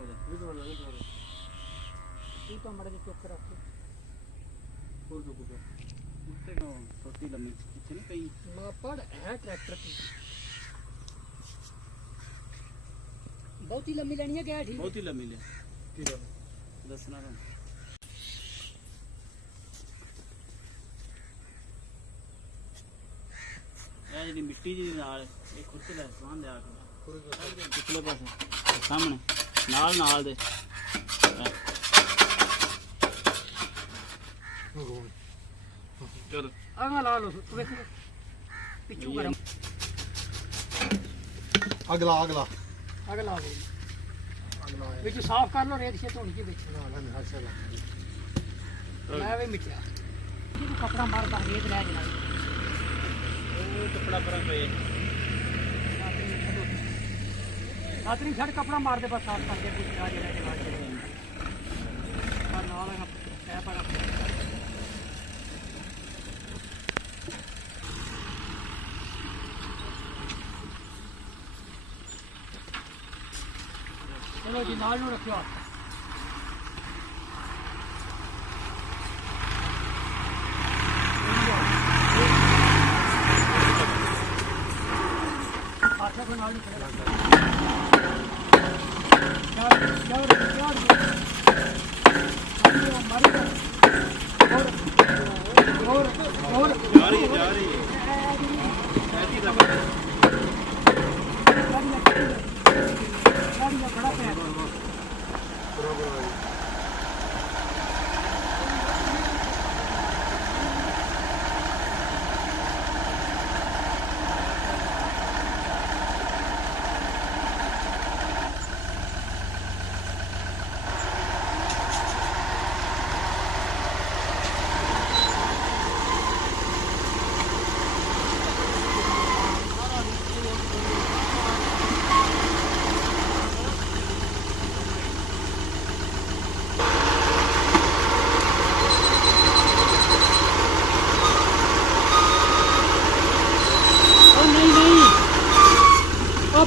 तू तो मरे चुप कर रख और जो कुछ उससे को छोटी लंबी कितनी कई मापड़ है ट्रैक्टर की बहुत ही लंबी लेनी है क्या ठीक बहुत ही लंबी ले दसना रहा यार जी मिट्टी जी नाल एक खुरक ले स्वान दे आके पिछले पासे सामने नाल नाल दे चल आगा ला लो देख पिछू गरम अगला अगला अगला लो अगला विच साफ कर लो रेत से धोनी के विच ना ना हर से मैं भी मिटिया तू कपड़ा मार बा रेत ले जना ओ कपड़ा पर पे रात्रि छड़ कपड़ा मार दे बस साफ करके कुछ आ जरा के बाद पर नाल है पर चलो जी नाल नु रखियो आशा को नाल नु जा रही ऐसी दबा बड़ा पे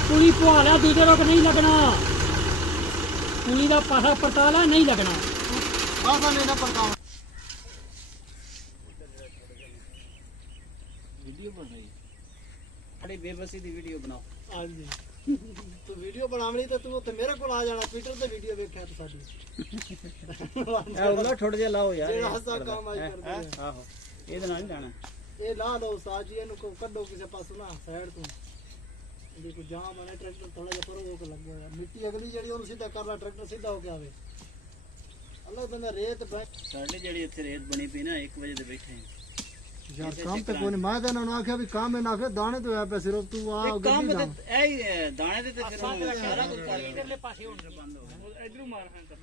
पुली पुआ लिया दूसरे रोक नहीं लगना पुली का पासा पड़ताल है नहीं लगना पासा नहीं ना पड़ता वीडियो बन रही बड़ी बेबसी दी वीडियो बनाओ हां जी तू वीडियो बनावनी तो तू ते मेरे को आ जाना ट्विटर ते वीडियो देखया तो साडी ए उला थोड़ा जिहा लाओ यार जेड़ा हसा काम आई कर दे आहो ਇਹਦੇ ਨਾਲ ਜਾਣਾ ए ला लो साजी नु को कड्डो किसे पास ना साइड तू देखो जाम है ट्रैक्टर थोड़ा जा पर वो लग गया मिट्टी अगली जड़ी ओनु सीधा कर ला ट्रैक्टर सीधा हो के आवे अल्लाह बंदा रेत ਸਾਡੇ ਜਿਹੜੀ ਇੱਥੇ ਰੇਤ ਬਣੀ ਪਈ ਨਾ 1 ਵਜੇ ਦੇ ਬੈਠੇ यार काम पे कोने मैं तो ना आखे भी काम में ना आखे दाने तो है पे सिर्फ तू आ ਕੰਮ ਤੇ ਇਹ ਦਾਣੇ ਦੇ ਤੇ ਫਿਰ ਸਾਰਾ ਕੁਝ ਕਰ इधरले पासे होने ਬੰਦ ਹੋ ਗਿਆ इधरों मार है कर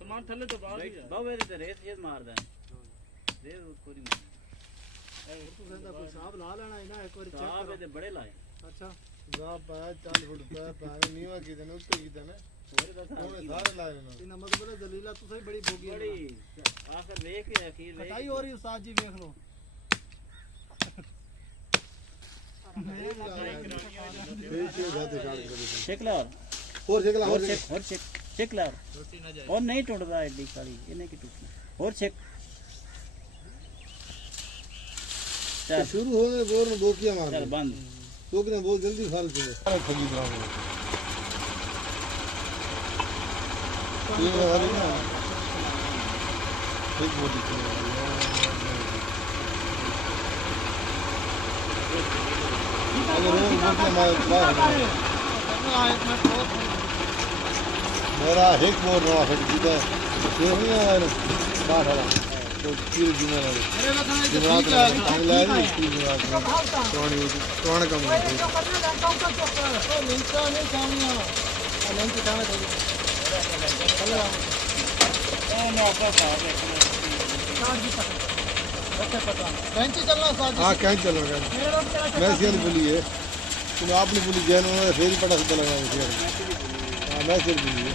सामान थल्ले दबा दिया ਬਾਵੇ ਤੇ ਰੇਤ ਜੇ ਮਾਰਦਾ ਰੇਤ ਪੂਰੀ ਮਾਰ तू कहंदा कोई साहब ला लेना है ना एक बार चेक ਸਾਹ कर ਦੇ ਬੜੇ ਲਾਏ अच्छा जा पा 40 फुट पे पानी नीवा की देने उत्ते की देने ਹੋਰ ਦਾ ओने सारे लाए ना इन मतलब दलीला तू सही बड़ी भोगी बड़ी आखिर देख के अखीर देख कटाई हो रही उस्ताद जी देख लो चेक ला और चेक ला और चेक ला और नहीं टूटदा एडी काली इने की टूटना और चेक चल शुरू हो गए बोर में बोकिया मार चल बंद बोकिया बहुत जल्दी फाल के ठगी बनाओ ये वाली ना एक मोटी अगर वो बोकिया मार मेरा एक बोर रहा है जीता ये नहीं है बात है तो तीर जुमे ना जनाब हम लाए नहीं तीर जनाब कौन कम है लिंका नहीं कामया लिंक कामे तो कैंची चलना साथ हां कैंची चलना मैं सिर बोली है तुम आपने बोली जैन में फिर पटा सीधा लगा है हां मैं सिर बोली है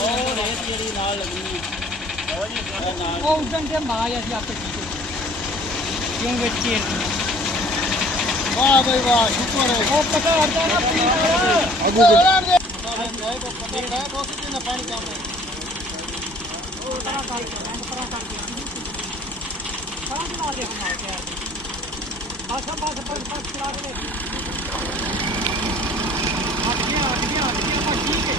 और रेत जेडी नाल लगी वो उस दिन के मां या जी आपके क्यों बेची वाह भाई वाह शुक्र है वो पता हटता ना अगू ड्राइव को पता ड्राइव हो सकती ना पानी कम है वो तरह का रंग तरह का कहाँ चला दे हम आ गया बस चला दे बस ठीक है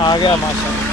आ गया माशाल्लाह।